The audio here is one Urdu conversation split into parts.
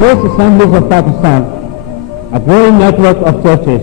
Grace Assemblies of Pakistan, a growing network of churches.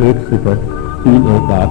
80318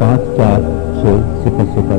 54600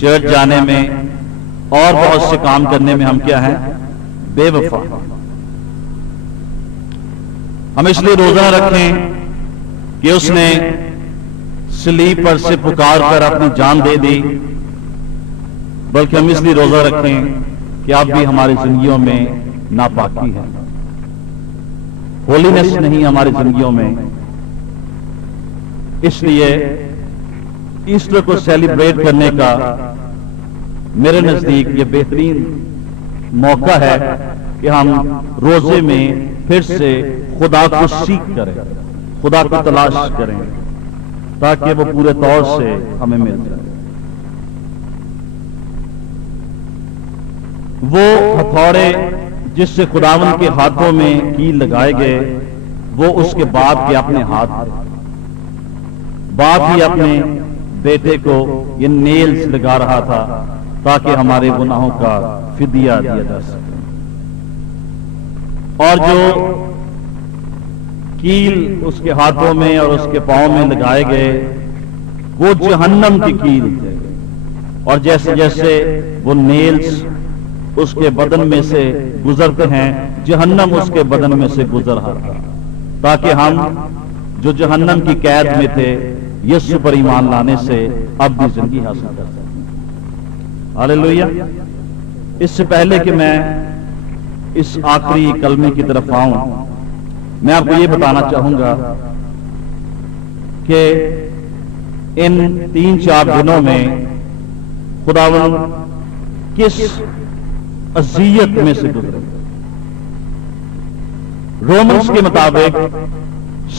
church جانے میں اور بہت سے کام کرنے میں ہم کیا ہیں؟ بے وفا۔ ہم اس لیے روزہ رکھیں کہ اس نے صلیب پر سے پکار کر اپنی جان دے دی، بلکہ ہم اس لیے روزہ رکھیں کہ اب بھی ہماری زندگیوں میں ناپاکی ہے، ہولینس نہیں ہماری زندگیوں میں۔ اس لیے ایسٹر کو سیلیبریٹ کرنے کا میرے نزدیک یہ بہترین موقع ہے کہ ہم روزے میں پھر سے خدا کو سیکھ کریں، خدا کو تلاش کریں، تاکہ وہ پورے طور سے ہمیں مل جائے۔ وہ ہتھوڑے جس سے خداوند کے ہاتھوں میں کیل لگائے گئے، وہ اس کے باپ کے اپنے ہاتھ تھے۔ باپ ہی اپنے بیٹے کو یہ نیلز لگا رہا تھا تاکہ ہمارے گناہوں کا فدیہ دیا جا سکے۔ اور جو کیل اس کے ہاتھوں میں اور اس کے پاؤں میں لگائے گئے وہ جہنم کی کیل تھے، اور جیسے جیسے وہ نیلز اس کے بدن میں سے گزرتے ہیں، جہنم اس کے بدن میں سے گزر رہا تھا، تاکہ ہم جو جہنم کی قید میں تھے یسوع پر ایمان لانے سے اب بھی زندگی حاصل کر سکتے ہیں۔ ہاللیلویہ۔ اس سے پہلے کہ میں اس آخری کلمے کی طرف آؤں، میں آپ کو یہ بتانا چاہوں گا کہ ان 3-4 دنوں میں خداوند کس اذیت میں سے گزرے۔ رومنس کے مطابق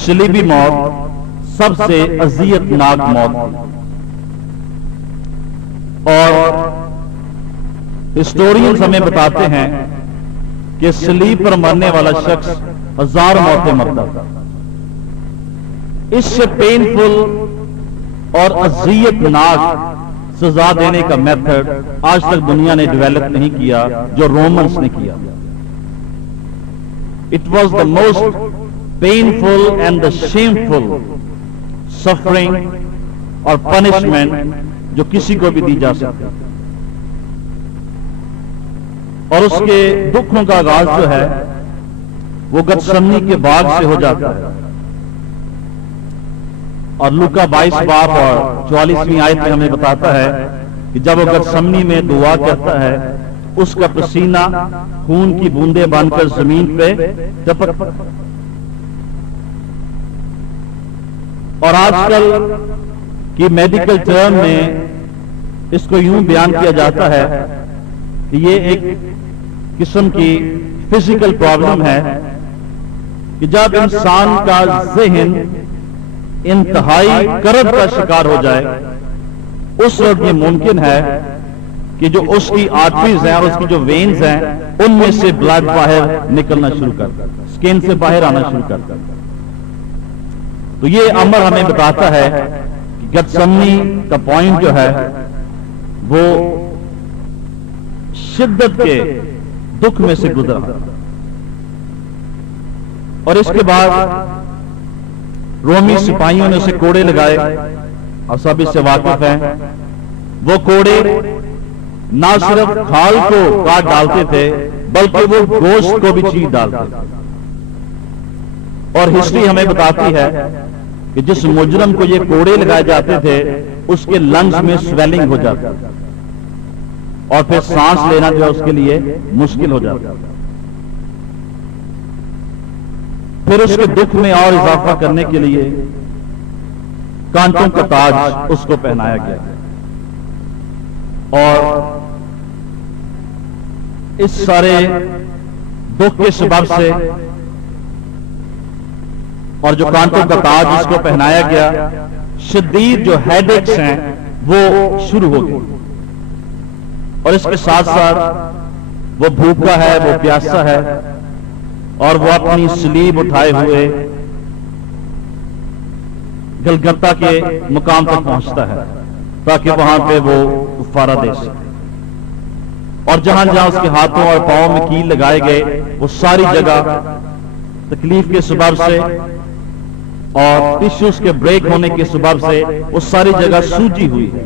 صلیبی موت سب سے اذیت ناک موت تھی، اور ہسٹورینز ہمیں بتاتے ہیں کہ صلیب پر مرنے والا شخص 1000 موتیں مرتا تھا۔ اس سے پینفل اور اذیت ناک سزا دینے کا میتھڈ آج تک دنیا نے ڈیولپ نہیں کیا جو رومنس نے کیا۔ It was the most painful and the shameful suffering اور punishment جو کسی کو بھی دی جا سکتی، اور اس کے دکھوں کا آغاز جو ہے وہ گتسمنی کے باغ سے ہو جاتا ہے، اور لوکا 22 باب اور 44ویں آیت میں ہمیں بتاتا ہے کہ جب وہ گتسمنی میں دعا کرتا ہے اس کا پسینہ خون کی بوندیں بن کر زمین پہ ٹپک۔ اور آج کل کی میڈیکل ٹرم میں اس کو یوں بیان کیا جاتا ہے کہ یہ ایک قسم کی فزیکل پرابلم ہے کہ جب انسان کا ذہن انتہائی کرب کا شکار ہو جائے اس وقت یہ ممکن ہے کہ جو اس کی آرٹریز ہیں اور اس کی جو وینز ہیں ان میں سے بلڈ باہر نکلنا شروع کرتا ہے، سکن سے باہر آنا شروع کرتا ہے۔ تو یہ امر ہمیں بتاتا ہے کہ گتسمنی کا پوائنٹ جو ہے وہ شدت کے دکھ میں سے گزرا، اور اس کے بعد رومی سپاہیوں نے اسے کوڑے لگائے، اور سب اس سے واقف ہیں۔ وہ کوڑے نہ صرف کھال کو کاٹ ڈالتے تھے بلکہ وہ گوشت کو بھی چیر ڈالتے تھے، اور ہسٹری ہمیں بتاتی ہے کہ جس مجرم کو یہ کوڑے لگائے جاتے تھے اس کے لنگز میں سویلنگ ہو جاتی اور پھر سانس لینا جو ہے اس کے لیے مشکل ہو جاتا۔ پھر اس کے دکھ میں اور اضافہ کرنے کے لیے کانٹوں کا تاج اس کو پہنایا گیا، اور اس سارے دکھ کے سبب سے اور جو کانٹوں کا تاج اس کو پہنایا گیا، شدید جو ہیڈ ایکس ہیں وہ شروع ہو گئی، اور اس کے ساتھ ساتھ وہ بھوکا ہے، وہ پیاسا ہے، اور وہ اپنی صلیب اٹھائے ہوئے گلگتا کے مقام تک پہنچتا ہے تاکہ وہاں پہ وہ کفارہ دے سکے، اور جہاں جہاں اس کے ہاتھوں اور پاؤں میں کیل لگائے گئے وہ ساری جگہ تکلیف کے سبب سے اور ٹشوز کے بریک ہونے کے سبب سے وہ ساری جگہ سوجی ہوئی ہے،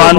1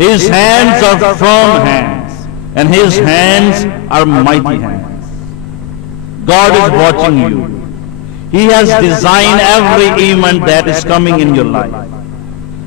His hands are firm hands and his hands are mighty hands. God is watching you. He has designed every event that is coming in your life.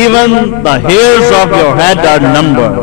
Even the hairs of your head are numbered.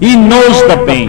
He knows the pain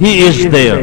he is there।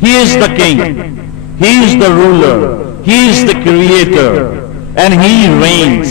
He is the king, he is the ruler, he is the creator and he reigns।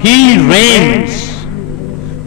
he reigns।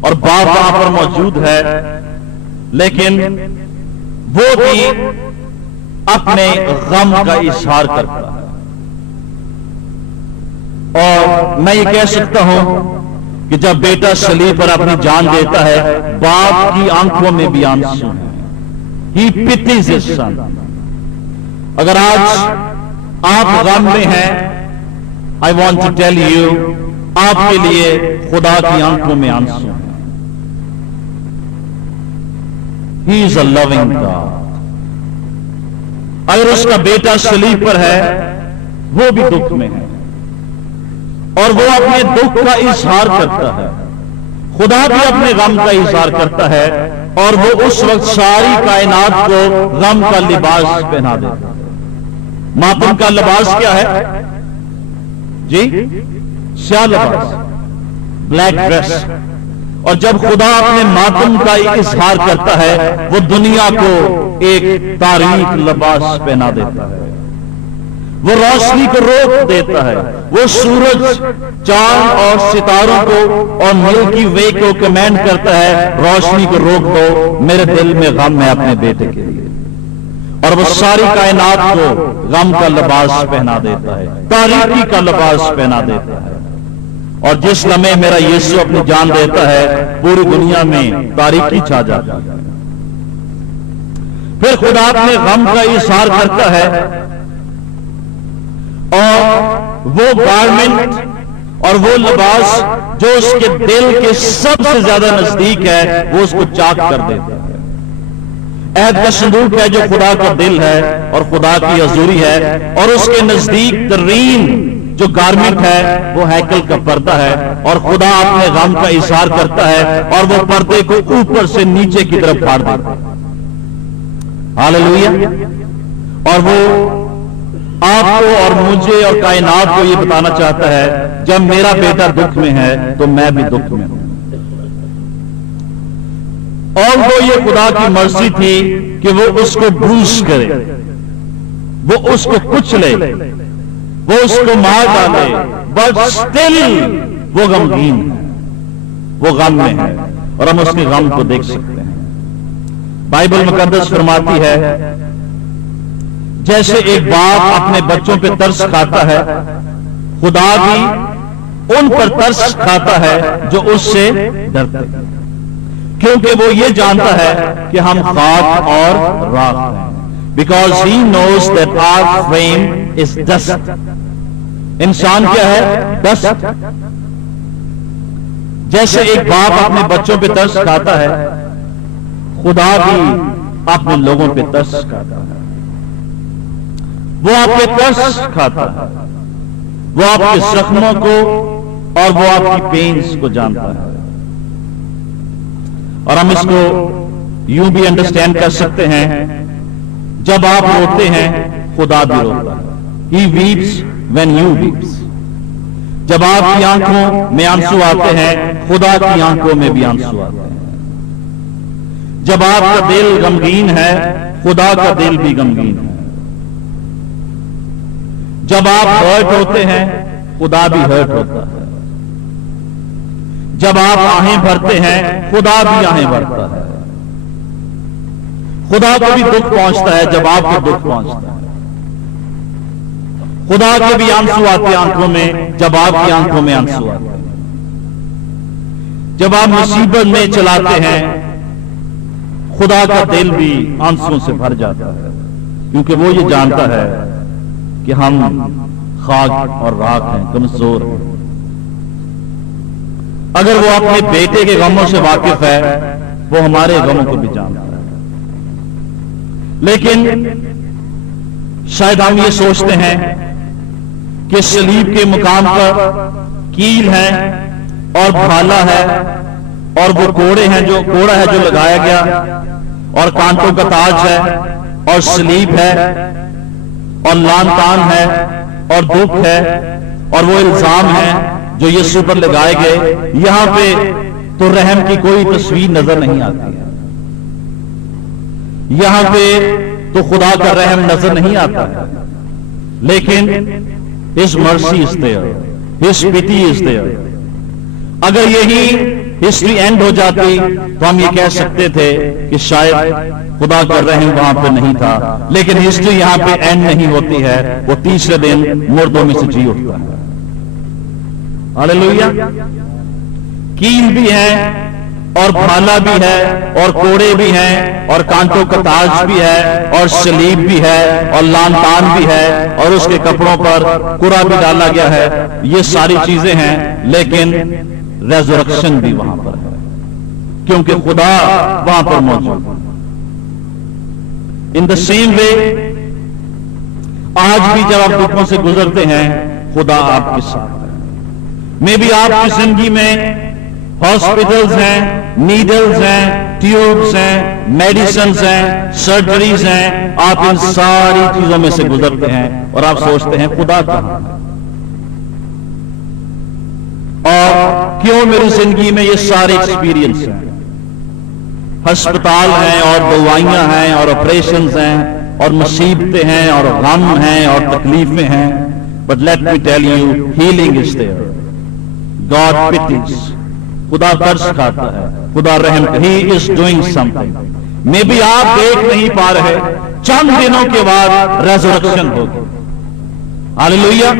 اور باپ وہاں پر موجود ہے، لیکن وہ بھی اپنے غم کا اظہار کرتا ہے. اور میں یہ کہہ سکتا ہوں کہ جب بیٹا صلیب پر اپنی جان دیتا ہے، باپ کی آنکھوں میں بھی آنسو ہیں. He pities his son. اگر آج آپ غم میں ہیں، I want to tell you، آپ کے لیے خدا کی آنکھوں میں آنسو ہیں. He is a loving God. اگر اس کا بیٹا صلیب پر ہے، وہ بھی دکھ میں ہے اور وہ اپنے دکھ کا اظہار کرتا ہے. خدا بھی اپنے غم کا اظہار کرتا ہے اور وہ اس وقت ساری کائنات کو غم کا لباس پہنا دیتا ہے. ماتم کا لباس کیا ہے جی؟ سیاہ لباس، بلیک ڈریس. اور جب خدا اپنے ماتم کا اظہار کرتا ہے، وہ دنیا کو ایک تاریک لباس پہنا دیتا ہے. وہ روشنی کو روک دیتا ہے. وہ سورج، چاند اور ستاروں کو اور ملکی وے کو کمینڈ کرتا ہے، روشنی کو روک دو، میرے دل میں غم ہے اپنے بیٹے کے لیے. اور وہ ساری کائنات کو غم کا لباس پہنا دیتا ہے، تاریکی کا لباس پہنا دیتا ہے. اور جس لمحے میرا یسوع اپنی جان دیتا ہے، پوری دنیا میں تاریکی چھا جاتی ہے. پھر خدا اپنے غم کا اظہار کرتا ہے اور وہ گارمنٹ اور وہ لباس جو اس کے دل کے سب سے زیادہ نزدیک ہے، وہ اس کو چاک کر دیتا ہے. عہد کا صندوق ہے جو خدا کا دل ہے اور خدا کی حضوری ہے، اور اس کے نزدیک ترین جو گارمنٹ ہے وہ ہیکل کا پردہ ہے. اور خدا اپنے غم کا اظہار کرتا ہے اور وہ پردے کو اوپر سے نیچے کی طرف پھاڑ دیتا ہے. ہاللویا. اور وہ آپ کو اور مجھے اور کائنات کو یہ بتانا چاہتا ہے، جب میرا بیٹا دکھ میں ہے تو میں بھی دکھ میں ہوں. اور وہ یہ خدا کی مرضی تھی کہ وہ اس کو بروس کرے، وہ اس کو کچلے، وہ اس کو مار ڈالے، بٹ اسٹل وہ غمگین ہے، وہ غم میں ہے اور ہم اس کے غم کو دیکھ سکتے ہیں. بائبل مقدس فرماتی ہے جیسے ایک باپ اپنے بچوں پہ ترس کھاتا ہے، خدا بھی ان پر ترس کھاتا ہے جو اس سے ڈرتے ہیں، کیونکہ وہ یہ جانتا ہے کہ ہم خاک اور راکھ ہیں. Because he knows that our frame is dust. انسان کیا ہے؟ ڈسٹ. جیسے ایک باپ اپنے بچوں پہ ترس کھاتا ہے، خدا بھی اپنے لوگوں پہ ترس کھاتا ہے. وہ آپ پہ ترس کھاتا ہے، وہ آپ کے زخموں کو اور وہ آپ کی پینز کو جانتا ہے. اور ہم اس کو یوں بھی انڈرسٹینڈ کر سکتے ہیں، جب آپ روتے ہیں خدا بھی روتا ہے. He weeps when you weeps. جب آپ کی آنکھوں میں آنسو آتے ہیں، خدا کی آنکھوں میں بھی آنسو آتے ہیں. جب آپ کا دل غمگین ہے، خدا کا دل بھی غمگین ہے. جب آپ ہرٹ ہوتے ہیں، خدا بھی ہرٹ ہوتا ہے. جب آپ آہیں بھرتے ہیں، خدا بھی آہیں بھرتا ہے. خدا کو بھی دکھ پہنچتا ہے جب آپ کو دکھ پہنچتا ہے. خدا کے بھی آنسو آتے آنکھوں میں جب آپ کی آنکھوں میں آنسو آتے ہیں. جب آپ مصیبت میں چلاتے ہیں، خدا کا دل بھی آنسوؤں سے بھر جاتا ہے، کیونکہ وہ یہ جانتا ہے کہ ہم خاک اور راکھ ہیں، کمزور ہیں. اگر وہ اپنے بیٹے کے غموں سے واقف ہے، وہ ہمارے غموں کو بھی جانتا ہے. لیکن شاید ہم یہ سوچتے ہیں کہ صلیب کے مقام پر کیل ہے اور بھالا ہے اور وہ کوڑا ہے جو لگایا گیا اور کانٹوں کا تاج ہے اور صلیب ہے اور لان تان ہے اور دکھ ہے اور وہ الزام ہے جو یسوع پر لگائے گئے. یہاں پہ تو رحم کی کوئی تصویر نظر نہیں آتی ہے. یہاں پہ تو خدا کا رحم نظر نہیں آتا ہے. لیکن His mercy is there, His pity is there. اگر یہی ہسٹری اینڈ ہو جاتی تو ہم یہ کہہ سکتے تھے کہ شاید خدا کا رحم وہاں پہ نہیں تھا، لیکن ہسٹری یہاں پہ اینڈ نہیں ہوتی ہے، وہ تیسرے دن مردوں میں سے جی اٹھتا ہے۔ ہاللیلویا۔ کیل بھی ہے اور بھالا بھی ہے اور کوڑے بھی ہیں اور کانٹوں کا تاج بھی ہے اور صلیب بھی ہے اور لان تان بھی ہے اور اس کے کپڑوں پر کرا بھی ڈالا گیا ہے، یہ ساری چیزیں ہیں، لیکن ریزورکشن بھی وہاں پر ہے کیونکہ خدا وہاں پر موجود ہے۔ ان دا سیم وے آج بھی جب آپ دکھوں سے گزرتے ہیں خدا آپ کے ساتھ ہے۔ میں بھی آپ کی زندگی میں ہاسپٹلز ہیں، نیڈلز ہیں، ٹیوبز ہیں، میڈیسنز ہیں، سرجریز ہیں، آپ ان ساری چیزوں میں سے گزرتے ہیں اور آپ سوچتے ہیں خدا کہاں ہے؟ اور کیوں میری زندگی میں یہ سارے ایکسپیرینس ہیں؟ ہسپتال ہیں اور دوائیاں ہیں اور آپریشنز ہیں اور مصیبتیں ہیں اور غم ہیں اور تکلیفیں ہیں، but let me tell you healing is there. God patties, خدا ترس کھاتا ہے، خدا رحم، ہی از ڈوئنگ سم تھنگ۔ میں بھی آپ دیکھ نہیں پا رہے، چند دنوں کے بعد ریزورکشن ہوگی۔ ہاللیلویا۔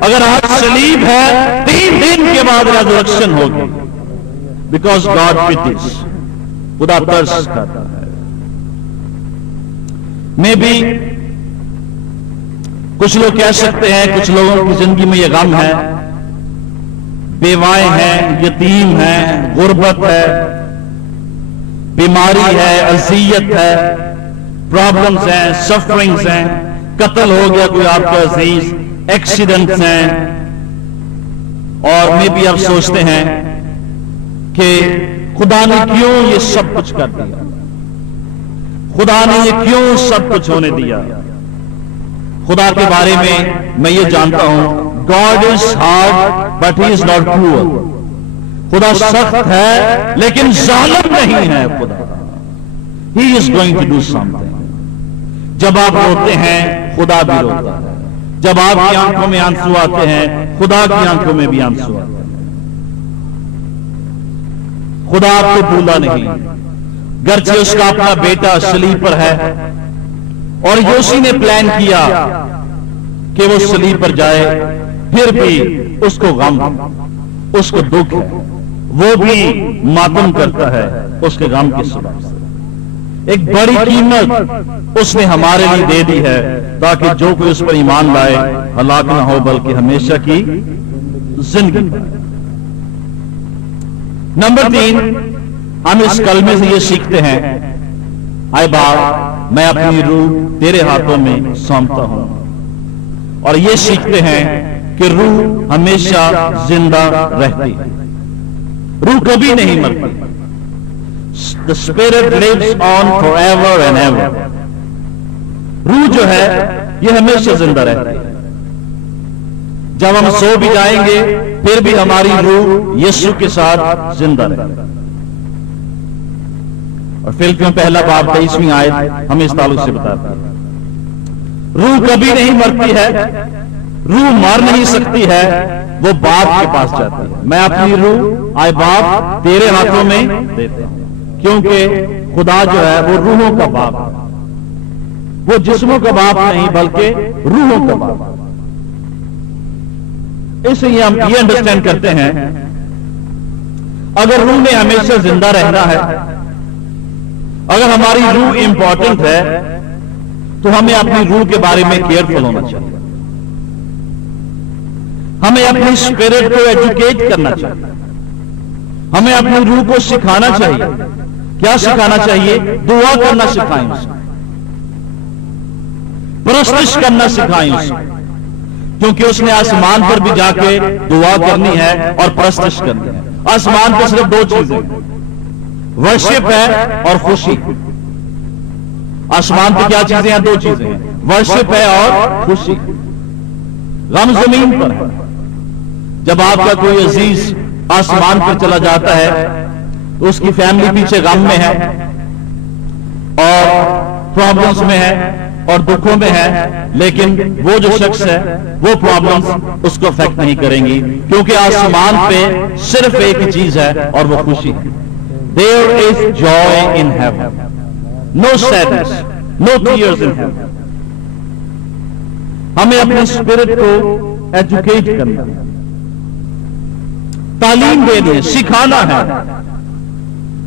اگر آج صلیب ہے 3 دن کے بعد ریزورکشن ہوگی، بیکاز گاڈ پیٹیز، خدا ترس کھاتا ہے۔ میں بھی کچھ لوگ کہہ سکتے ہیں، کچھ لوگوں کی زندگی میں یہ غم ہے، بیوائیں ہیں، یتیم ہیں، غربت ہے، بیماری ہے، اذیت ہے، پرابلمز ہیں، سفرنگز ہیں، قتل ہو گیا کوئی آپ کا عزیز، ایکسیڈنٹس ہیں، اور میں بھی اب سوچتے ہیں کہ خدا نے کیوں یہ سب کچھ کر دیا، خدا نے یہ کیوں سب کچھ ہونے دیا۔ خدا کے بارے میں میں یہ جانتا ہوں، God is hard but he is not cruel۔ خدا سخت ہے لیکن ظالم نہیں ہے خدا۔ He is going to do something۔ جب آپ روتے ہیں خدا بھی روتا ہے، جب آپ کی آنکھوں میں آنسو آتے ہیں خدا کی آنکھوں میں بھی آنسو آتے ہیں۔ خدا آپ کو بھولا نہیں، گرچہ اس کا اپنا بیٹا صلیب پر ہے اور یوسی نے پلان کیا کہ وہ صلیب پر جائے، پھر بھی اس کو غم، اس کو دکھ ہے، وہ بھی ماتم کرتا ہے اس کے غم کے سبب سے۔ ایک بڑی قیمت اس نے ہمارے لیے دے دی ہے تاکہ جو کوئی اس پر ایمان لائے ہلاک نہ ہو بلکہ ہمیشہ کی زندگی پائے۔ نمبر 3، ہم اس کلمے سے یہ سیکھتے ہیں، اے باپ میں اپنی روح تیرے ہاتھوں میں سونپتا ہوں، اور یہ سیکھتے ہیں کہ روح ہمیشہ زندہ رہتی ہے، روح کبھی نہیں مرتی۔ The spirit lives on forever and ever۔ روح جو ہے یہ ہمیشہ زندہ رہتی ہے، جب ہم سو بھی جائیں گے پھر بھی ہماری روح یسوع کے ساتھ زندہ رہتی ہے۔ اور فلپیوں پہلا باب 23ویں آیت ہمیں اس تعلق سے بتاتی ہے، روح کبھی نہیں مرتی ہے، روح مر نہیں سکتی ہے، وہ باپ کے پاس جاتی ہے۔ میں اپنی روح اے باپ تیرے ہاتھوں میں دیتا ہوں، کیونکہ خدا جو ہے وہ روحوں کا باپ ہے، وہ جسموں کا باپ نہیں بلکہ روحوں کا باپ ہے۔ اس لیے ہم یہ انڈرسٹینڈ کرتے ہیں، اگر روح نے ہمیشہ زندہ رہنا ہے، اگر ہماری روح امپورٹنٹ ہے تو ہمیں اپنی روح کے بارے میں کیئرفل ہونا چاہیے، ہمیں اپنی اسپرٹ کو ایجوکیٹ کرنا چاہیے، ہمیں اپنی روح کو سکھانا چاہیے۔ کیا سکھانا چاہیے؟ دعا کرنا سکھائیں اسے، پرستش کرنا سکھائیں اسے، کیونکہ اس نے آسمان پر بھی جا کے دعا کرنی ہے اور پرستش کرنی ہے۔ آسمان پہ صرف 2 چیزیں، ورشپ ہے اور خوشی۔ آسمان پہ کیا چیزیں ہیں؟ 2 چیزیں ہیں، ورشپ ہے اور خوشی۔ غم زمین پر ہے، جب آپ کا کوئی عزیز آسمان پر چلا جاتا ہے تو اس کی فیملی پیچھے غم میں ہے اور پرابلمز میں ہے، اور دکھوں میں ہے، لیکن وہ جو شخص ہے وہ پرابلمز اس کو افیکٹ نہیں کریں گی، کیونکہ آسمان پہ صرف ایک ہی چیز ہے اور وہ خوشی ہے. There is joy in heaven. No sadness, no tears in heaven. ہمیں اپنے اسپرٹ کو ایجوکیٹ کرنا ہے، تعلیم دینی ہے، سکھانا ہے.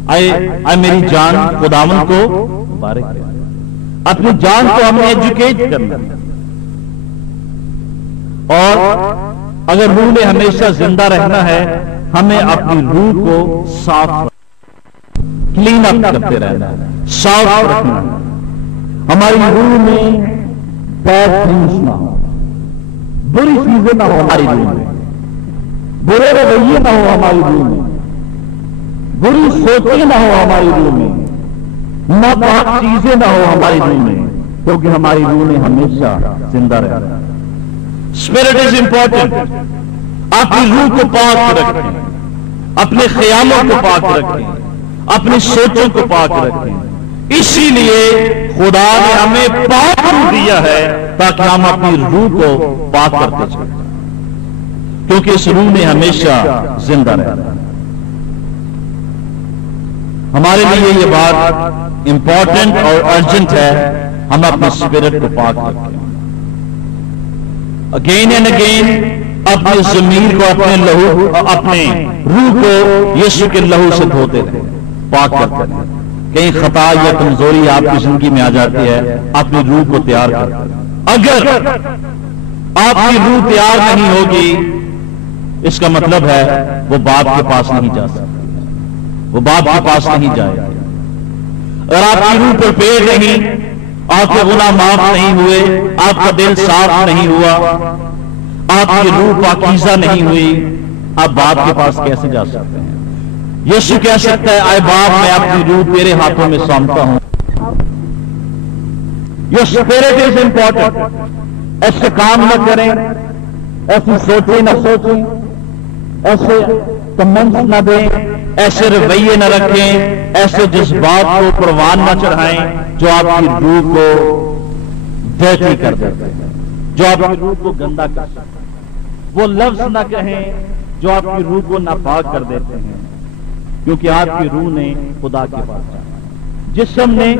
آئے میری جان خداوند کو مبارک ہے. اپنی جان کو ہمیں ایجوکیٹ کرنا ہے، اور اگر روح نے ہمیشہ زندہ رہنا ہے ہمیں اپنی روح کو صاف کلین اپ کرتے رہنا ہے، صاف رکھنا ہے. ہماری روح میں بیڈ تھنگس نہ ہو، بری چیزیں نہ ہو ہماری روح میں، برے رویے نہ ہو ہماری روح میں، بری سوچیں نہ ہو ہماری روح میں، ناپاک چیزیں نہ ہو ہماری روح میں، کیونکہ ہماری روح نے ہمیشہ زندہ رہنا ہے. Spirit is important. اپنی روح کو پاک رکھیں، اپنے خیالوں کو پاک رکھیں، اپنی سوچوں کو پاک رکھیں. اسی لیے خدا نے ہمیں پاک روح دیا ہے تاکہ ہم اپنی روح کو پاک کرتے چلیں، کیونکہ اس روح نے ہمیشہ زندہ رہنا ہے. ہمارے لیے یہ بات امپورٹنٹ اور ارجنٹ ہے، ہم اپنے اسپرٹ کو پاک رکھیں. اگین اینڈ اگین اپنے ضمیر کو، اپنے لہو، اپنے روح کو یسوع کے لہو سے دھوتے رہیں، پاک کرتے رہیں. کہیں خطا یا کمزوری آپ کی زندگی میں آ جاتی ہے، اپنی روح کو تیار کرتے رہیں. اگر آپ کی روح تیار نہیں ہوگی، اس کا مطلب ہے وہ باپ کے پاس نہیں جا سکتی، وہ باپ کے پاس نہیں جائے گا. اگر آپ کی روح پر پیڑ نہیں، آپ کے گناہ معاف نہیں ہوئے، آپ کا دل صاف نہیں ہوا، آپ کی روح پاکیزہ نہیں ہوئی، آپ باپ کے پاس کیسے جا سکتے ہیں؟ یسوع کہہ سکتا ہے، اے باپ میں اپنی روح تیرے ہاتھوں میں سونپتا ہوں. Your spirit is important. ایسے کام نہ کریں، ایسی سوچیں نہ سوچیں، ایسے کمنٹس نہ دیں، ایسے رویے نہ رکھیں، ایسے جذبات کو پروان نہ چڑھائیں جو آپ کی روح کو ڈرٹی کر دیتے ہیں، جو آپ کی روح کو گندا کر دیتے ہیں. وہ لفظ نہ کہیں جو آپ کی روح کو ناپاک کر دیتے ہیں، کیونکہ آپ کی روح نے خدا کے پاس جانا ہے. جسم نے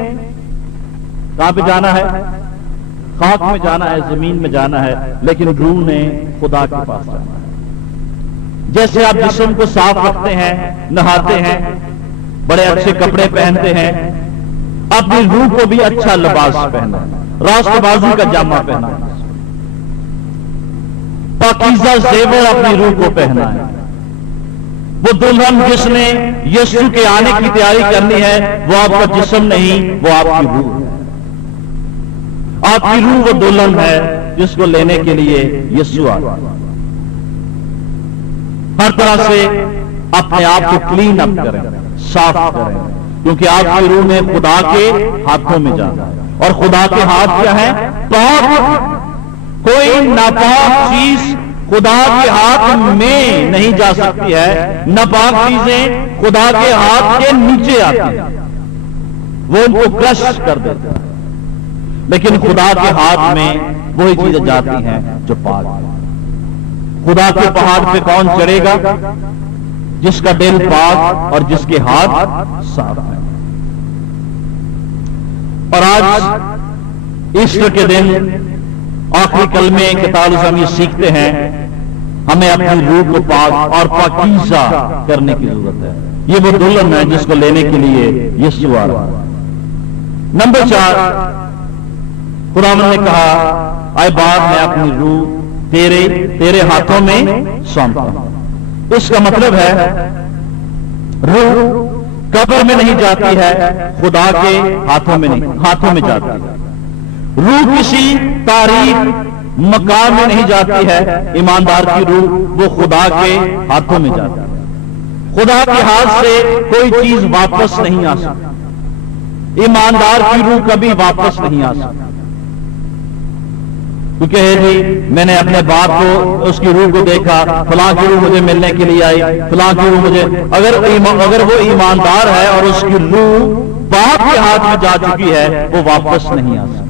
کہاں پہ جانا ہے؟ خاک میں جانا ہے، زمین میں جانا ہے، لیکن روح نے خدا کے پاس جانا ہے. جیسے آپ جسم کو صاف رکھتے ہیں، نہاتے ہیں، بڑے اچھے کپڑے پہنتے ہیں، اپنی روح کو بھی اچھا لباس پہنا، راست بازی کا جامع پہنا، پاکیزہ زیور اپنی روح کو پہنا ہے. وہ دلہن جس نے یسوع کے آنے کی تیاری کرنی ہے، وہ آپ کا جسم نہیں، وہ آپ کی روح ہے. آپ کی روح وہ دلہن ہے جس کو لینے کے لیے یسوع آیا. ہر طرح سے اپنے آپ کو کلین اپ کریں، صاف کریں، کیونکہ آپ کی روح میں خدا کے ہاتھوں میں جانا ہے. اور خدا کے ہاتھ کیا ہے؟ پاک. کوئی ناپاک چیز خدا کے ہاتھ میں نہیں جا سکتی ہے. ناپاک چیزیں خدا کے ہاتھ کے نیچے آتی ہیں، وہ ان کو کرش کر دیتے ہیں، لیکن خدا کے ہاتھ میں وہی چیزیں جاتی ہیں جو پاک ہے. خدا کے پہاڑ پہ کون چڑھے گا؟ جس کا دل پاک اور جس کے ہاتھ صاف ہیں. اور آج ایسٹر کے دن آخری کلمے کے تعلق ہم یہ سیکھتے ہیں، ہمیں اپنی روح کو پاک اور پاکیزہ کرنے کی ضرورت ہے. یہ وہ دلہن ہے جس کو لینے کے لیے یسوع آ رہا ہے. نمبر 4، خداوند نے کہا، اے باپ میں اپنی روح تیرے ہاتھوں میں سونپتا ہوں. اس کا مطلب ہے روح قبر میں نہیں جاتی ہے، خدا کے ہاتھوں میں نہیں، ہاتھوں میں جاتی ہے. روح کسی تاریخ مکان میں نہیں جاتی ہے. ایماندار کی روح وہ خدا کے ہاتھوں میں جاتی ہے. خدا کے ہاتھ سے کوئی چیز واپس نہیں آ سکتی. ایماندار کی روح کبھی واپس نہیں آ سکتی، کیونکہ جی میں نے اپنے باپ کو، اس کی روح کو دیکھا، فلاں کی روح مجھے ملنے کے لیے آئی، فلاں کی روح مجھے، اگر وہ ایماندار ہے اور اس کی روح باپ کے ہاتھ میں جا چکی ہے، وہ واپس نہیں آ سکتی.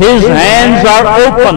His hands are open.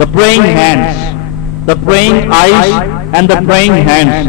The praying hands, the praying eyes and the praying hands.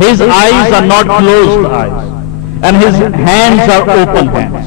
His eyes are not closed eyes and his hands are open hands.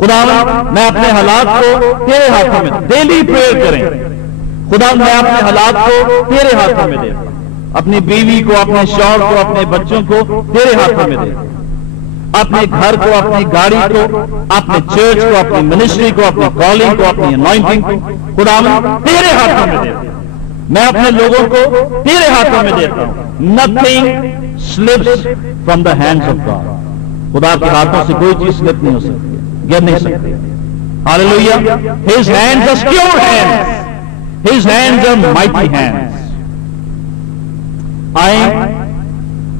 خدا میں اپنے حالات کو تیرے ہاتھوں میں، ڈیلی پریئر کریں، خدا میں اپنے حالات کو تیرے ہاتھوں میں دیتا ہوں، اپنی بیوی کو، اپنے شوہر کو، اپنے بچوں کو تیرے ہاتھوں میں دیتا ہوں، اپنے گھر کو، اپنی گاڑی کو، اپنے چرچ کو، اپنی منسٹری کو، اپنی کالنگ کو، اپنی انوائنٹنگ کو خدا تیرے ہاتھوں میں دیتا ہوں، میں اپنے لوگوں کو تیرے ہاتھوں میں دیتا ہوں. Nothing slips from the hands of God. خدا کے ہاتھوں سے کوئی چیز سلپ نہیں ہو سکتی، گر نہیں سکتی. Hallelujah. His hands are secure hands. His hands are mighty hands. آئیں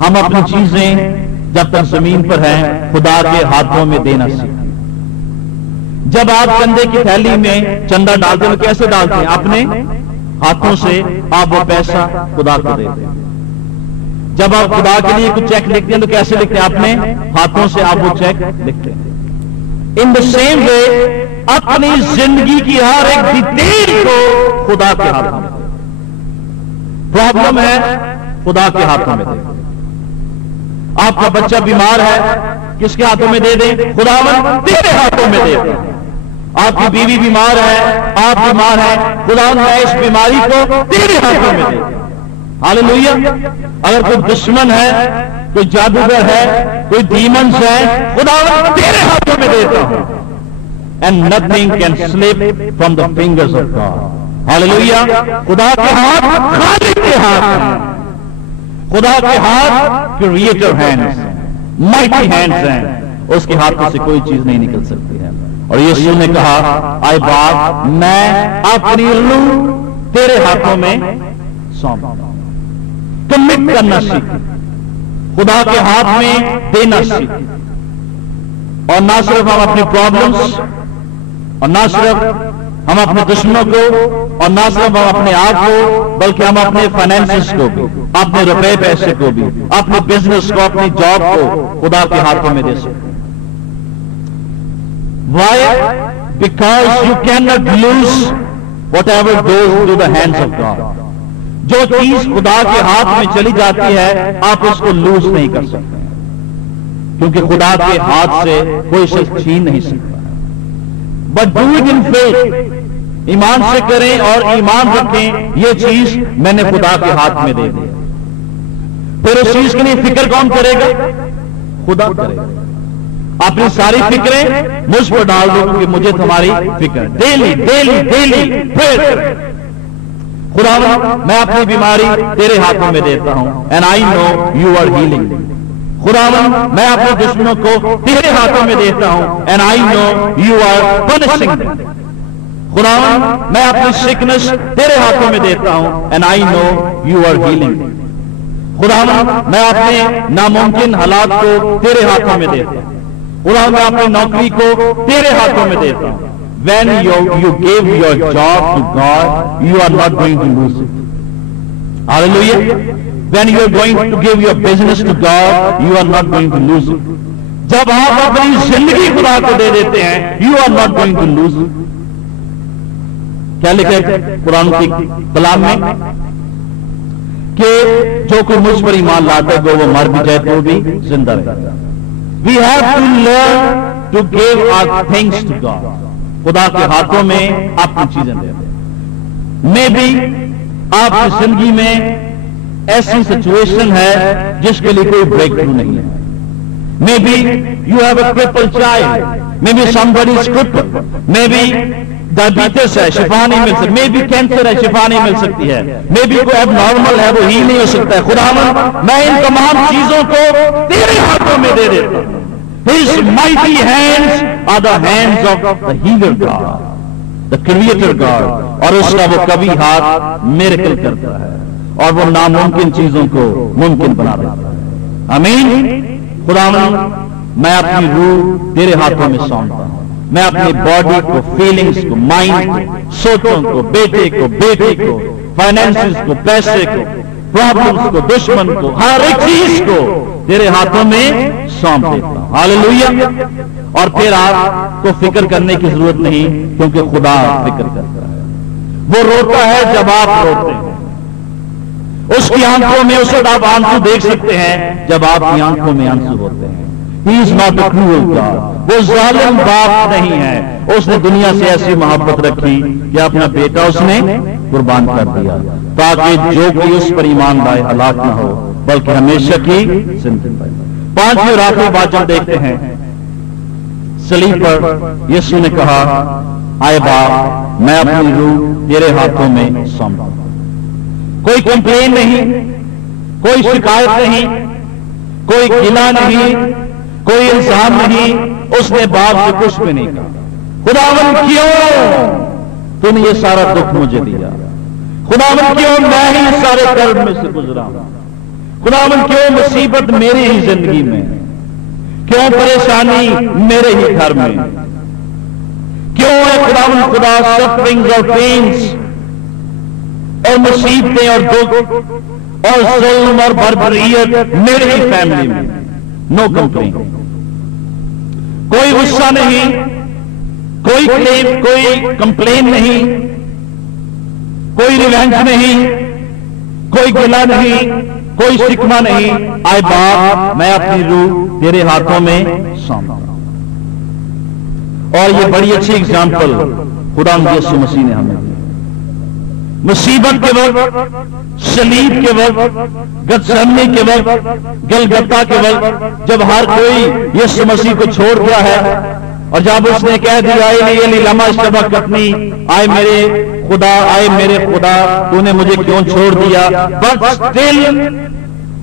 ہم اپنی چیزیں جب تک زمین پر ہیں خدا کے ہاتھوں میں دینا سیکھیں. جب آپ چندے کی تھیلی میں چندہ ڈالتے ہیں کیسے ڈالتے ہیں؟ اپنے ہاتھوں سے آپ وہ پیسہ خدا کو دیتے ہیں. جب آپ خدا کے لیے کچھ چیک لکھتے ہیں تو کیسے لکھتے ہیں؟ اپنے ہاتھوں سے آپ وہ چیک لکھتے ہیں. ان دا سیم وے اپنی زندگی کی ہر ایک ڈیٹیل کو خدا کے ہاتھوں میں. پرابلم ہے خدا کے ہاتھوں میں دے. آپ کا بچہ بیمار ہے، کس کے ہاتھوں میں دے دیں؟ خداوند تیرے ہاتھوں میں دے دیں. آپ کی بیوی بیمار ہے، آپ بیمار ہیں، خداوند میں اس بیماری کو تیرے ہاتھوں میں دے دیں. ہاللیلویا. اگر کوئی دشمن ہے، کوئی جادوگر ہے، کوئی ڈیمنز ہے، خداوند تیرے ہاتھوں میں دیتا ہوں. And nothing can slip from the fingers of God. ہاللیلویا. خدا کے ہاتھ خالق کے ہاتھ ہیں، خدا کے ہاتھ کریٹر ہینڈز، مائٹی ہینڈز ہیں. اس کے ہاتھوں سے کوئی چیز نہیں نکل سکتی ہے. اور یسوع نے کہا اے باپ میں اپنی روح تیرے ہاتھوں میں سونپتا ہوں. کمٹ کرنا سیکھ، خدا کے ہاتھ میں دینا سیکھ. اور نہ صرف ہم اپنی پرابلمز، اور نہ صرف ہم اپنے دشمنوں کو، اور نہ صرف ہم اپنے آپ کو، بلکہ ہم اپنے فائنینسز کو بھی، اپنے روپے پیسے کو بھی، اپنے بزنس کو، اپنی جاب کو خدا کے ہاتھوں میں دے سکتے. Why? Because you cannot lose whatever goes to the hands of God. جو چیز خدا کے ہاتھ میں چلی جاتی ہے آپ اس کو لوز نہیں کر سکتے، کیونکہ خدا کے ہاتھ سے کوئی شخص چھین نہیں سکتا. But do it in faith. ایمان سے کریں اور ایمان رکھیں یہ چیز میں نے خدا کے ہاتھ میں دے دی. پھر اس چیز کے لیے فکر کون کرے گا؟ خدا کرے گا. اپنی ساری فکریں مجھ پر ڈال دو کہ مجھے تمہاری فکر. ڈیلی ڈیلی ڈیلی پھر خدا میں اپنی بیماری تیرے ہاتھوں میں دیتا ہوں. And I know you are healing. خداوند میں اپنے دشمنوں کو تیرے ہاتھوں میں دیتا ہوں. And I know you are punishing them. خداوند میں اپنی سکنس تیرے ہاتھوں میں دیتا ہوں. And I know you are healing. خداوند میں اپنے ناممکن حالات کو تیرے ہاتھوں میں دیتا ہوں. خداوند میں اپنی نوکری کو تیرے ہاتھوں میں دیتا ہوں. When you give your job to God, you are not going to lose it. Hallelujah. When you are going to give your business to God, you are not going to lose it. جب آپ اپنی زندگی خدا کو دے دیتے ہیں you are not going to lose it. کیا لکھا ہے قرآن کی کلام میں کہ جو کوئی مجھ پر ایمان لاتا ہے وہ مر بھی جائے تو بھی زندہ رہتا. We have to learn to give our things to God. خدا کے ہاتھوں میں اپنی چیزیں دے دیں. مے بی آپ کی زندگی میں ایسی سچویشن ہے جس کے لیے کوئی بریک تھرو نہیں ہے. May be you have a cripple child, may be somebody is cripple, may be diabetes ہے شفا نہیں مل سکتی، مے بی کینسر ہے شفا نہیں مل سکتی ہے، مے بی کوئی اب نارمل ہے وہ ہیل نہیں ہو سکتا ہے. خداوند میں ان تمام چیزوں کو تیرے ہاتھوں میں دے دیتا ہوں. His mighty hands are the hands of the healer God, the creator God. اور اس کا وہ کبھی ہاتھ میریکل کرتا ہے اور وہ ناممکن چیزوں کو ممکن بنا دیتا ہے. آمین. خداوند میں اپنی روح تیرے ہاتھوں میں سونپتا ہوں. میں اپنی باڈی کو، فیلنگز کو، مائنڈ کو، سوچوں کو، بیٹے کو، بیٹی کو، فائنینسز کو، پیسے کو، پرابلمز کو، دشمن کو، ہر ایک چیز کو تیرے ہاتھوں میں سونپ دیتا ہوں. ہاللیلویا. اور پھر آپ کو فکر کرنے کی ضرورت نہیں کیونکہ خدا فکر کرتا ہے. وہ روتا ہے جب آپ روتے ہیں. اس کی آنکھوں میں اس وقت آپ آنسو دیکھ سکتے ہیں جب آپ کی آنکھوں میں آنسو ہوتے ہیں. He is not a cruel God. وہ ظالم باپ نہیں ہے. اس نے دنیا سے ایسی محبت رکھی کہ اپنا بیٹا اس نے قربان کر دیا تاکہ جو کوئی اس پر ایمان لائے ہلاک نہ ہو بلکہ ہمیشہ کی زندگی پائے. پانچویں اور آخری بات جب دیکھتے ہیں صلیب پر یسوع نے کہا آئے باپ میں اپنی روح تیرے ہاتھوں میں سونپتا ہوں. کوئی کمپلین نہیں, کوئی شکایت نہیں, کوئی گلہ نہیں, کوئی الزام نہیں. اس نے باپ سے کچھ بھی نہیں کہا خداوند کیوں تو نے یہ سارا دکھ مجھے دیا, خداوند کیوں میں ہی سارے کرب میں سے گزرا ہوں, خداوند کیوں مصیبت میری ہی زندگی میں, کیوں پریشانی میرے ہی گھر میں, کیوں ہے خداوند خدا سفرنگز اور پینز اور مصیبتیں اور دکھ اور ظلم اور بربریت میرے ہی فیملی میں. نو کمپلین, کوئی غصہ نہیں, کوئی کلیم, کوئی کمپلین نہیں, کوئی ریونج نہیں, کوئی گلہ نہیں, کوئی شکوہ نہیں. آئے باپ میں اپنی روح تیرے ہاتھوں میں سونپتا ہوں. اور یہ بڑی اچھی اگزامپل خدا یسوع مسیح نے ہمیں دی. مصیبت کے وقت, صلیب کے وقت, گتسمنی کے وقت, گلگتا کے وقت, جب ہر کوئی یسوع مسیح کو چھوڑ گیا ہے اور جب اس نے کہہ دیا ایلی لما سبقتنی, آئے میرے خدا, آئے میرے خدا تو نے مجھے کیوں چھوڑ دیا, بٹ اسٹل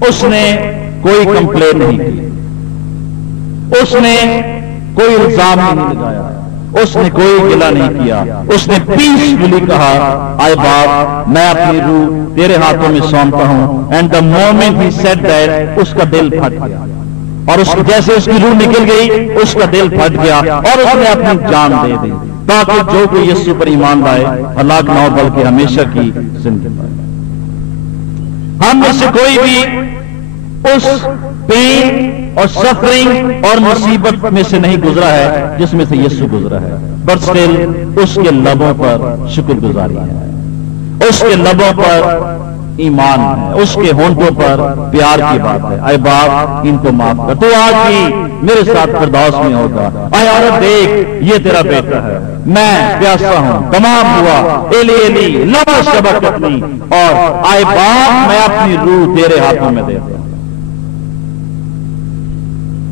اس نے کوئی کمپلین نہیں کی, اس نے کوئی الزام نہیں لگایا, اس نے کوئی گلہ نہیں کیا. اس نے پیسفلی کہا آئے باپ میں اپنی روح تیرے ہاتھوں میں سونپتا ہوں. And the moment he said that اس کا دل پھٹ گیا, اور اس جیسے اس کی روح نکل گئی اس کا دل پھٹ گیا اور اس نے اپنی جان دے دی تاکہ جو کوئی یسوع پر ایمان لائے ہلاک نہ ہو بلکہ ہمیشہ کی زندگی پائے. ہم میں سے کوئی بھی اس پین اور سفرنگ اور مصیبت میں سے نہیں گزرا ہے جس میں سے یسوع گزرا ہے, بٹ اسٹل اس کے لبوں پر شکر گزاری ہے, اس کے لبوں پر ایمان ہے, اس کے ہونٹوں پر پیار کی بات ہے. اے باپ ان کو معاف کر, تو آج بھی میرے ساتھ فردوس میں ہوگا. اے عورت دیکھ یہ تیرا بیٹا ہے, میں پیاسا ہوں, تمام ہوا, ایلی ایلی لما سبقتنی, اور اے باپ میں اپنی روح تیرے ہاتھوں میں دیتا ہوں.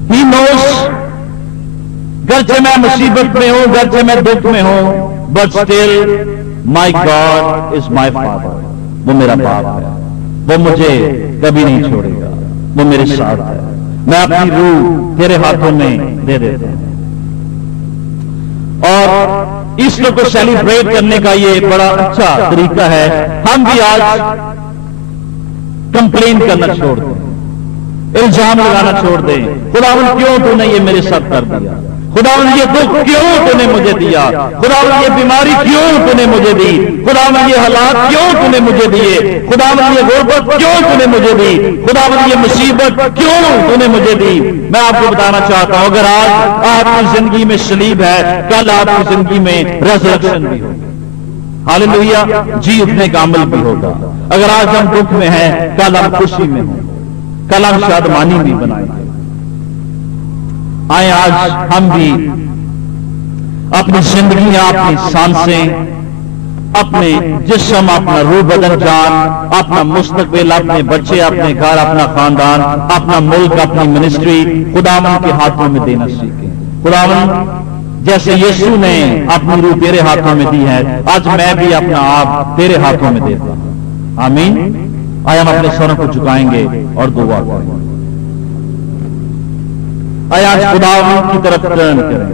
He knows, گرچہ میں مصیبت میں ہوں, گرچہ میں دکھ میں ہوں, but still my God is my father. وہ میرا باپ ہے, وہ مجھے کبھی نہیں چھوڑے گا, وہ میرے ساتھ ہے. میں اپنی روح تیرے ہاتھوں میں دے دیتا ہوں. اور ایسٹر کو سیلیبریٹ کرنے کا یہ بڑا اچھا طریقہ ہے. ہم بھی آج کمپلین کرنا چھوڑ دیں, الزام لگانا چھوڑ دیں. خداوند کیوں تو نے یہ میرے ساتھ کر دیا, خداوند یہ دکھ کیوں تو نے مجھے دیا, خداوند یہ بیماری کیوں تو نے مجھے دی, خداوند یہ حالات کیوں تو نے مجھے دیے, خداوند یہ غربت کیوں تو نے مجھے دی, خداوند یہ مصیبت کیوں تو نے مجھے دی. میں آپ کو بتانا چاہتا ہوں اگر آج آپ کی زندگی میں صلیب ہے, کل آپ کی زندگی میں ریزریکشن بھی ہوگی. ہاللیلویا, جی اٹھنے کا عمل بھی ہوگا. اگر آج ہم دکھ میں ہیں کل ہم خوشی میں ہوں, کل ہم شادمانی بھی بنائیں گے. آئے آج ہم بھی اپنی زندگیاں, اپنی سانسیں, اپنے جسم, اپنا روح بدن جان, اپنا مستقبل, اپنے بچے, اپنے گھر, اپنا خاندان, اپنا ملک, اپنی منسٹری خداوند کے ہاتھوں میں دینا سیکھیں. خداوند جیسے یسوع نے اپنی روح تیرے ہاتھوں میں دی ہے, آج میں بھی اپنا آپ تیرے ہاتھوں میں دیتا ہوں. آمین. آئے ہم اپنے سروں کو جھکائیں گے اور دعا کریں گے. آئے آج خداوند کی طرف ٹرن کریں,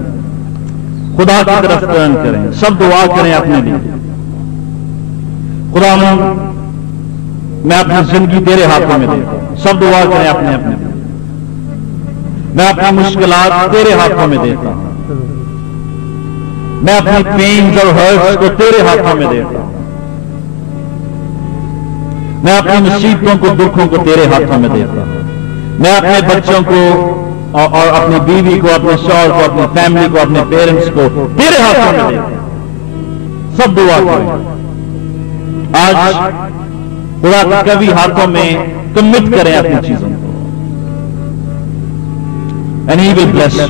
خدا کی طرف ٹرن کریں, سب دعا کریں اپنے لیے. خداوند میں اپنی زندگی تیرے ہاتھوں میں دیتا ہوں. سب دعا کریں اپنے اپنے لیے. میں اپنی مشکلات تیرے ہاتھوں میں دیتا ہوں. میں اپنی پینز اور ہرٹس کو تیرے ہاتھوں میں دیتا ہوں. میں اپنی مصیبتوں کو, دکھوں کو تیرے ہاتھوں میں دیتا ہوں. میں اپنے بچوں کو اور اپنی بیوی کو, اپنے شوہر کو, اپنی فیملی کو, اپنے پیرنٹس کو تیرے ہاتھوں میں دیتا ہوں. سب دعا کریں. آج خدا کے کبھی ہاتھوں میں کمٹ کریں اپنی چیزوں کو. and he will bless you.